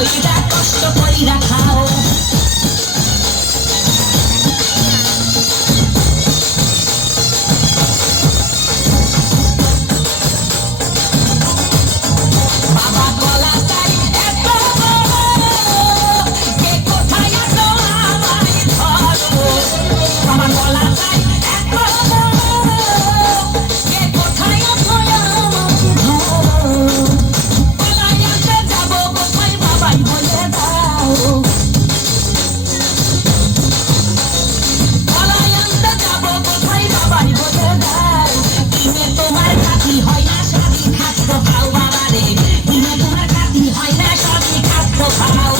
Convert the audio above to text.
কইরা কষ্ট কইরা খাও বাবা গলা চাই এত কে কোথায় আছো আমায় ধরো বাবা গলা চাই এত কে কোথায় আছো আমায় ধরো গলায় আনতে যাবো কোথায় বাবাই বলে দাও গলায় আনতে যাবো কোথায় বাবাই বলে দাও দিনে তোমার কাঠি হয় না সবই খাদ্য খাও বাবা রে দিনে তোমার কাঠি হয় না সবই খাদ্য খাও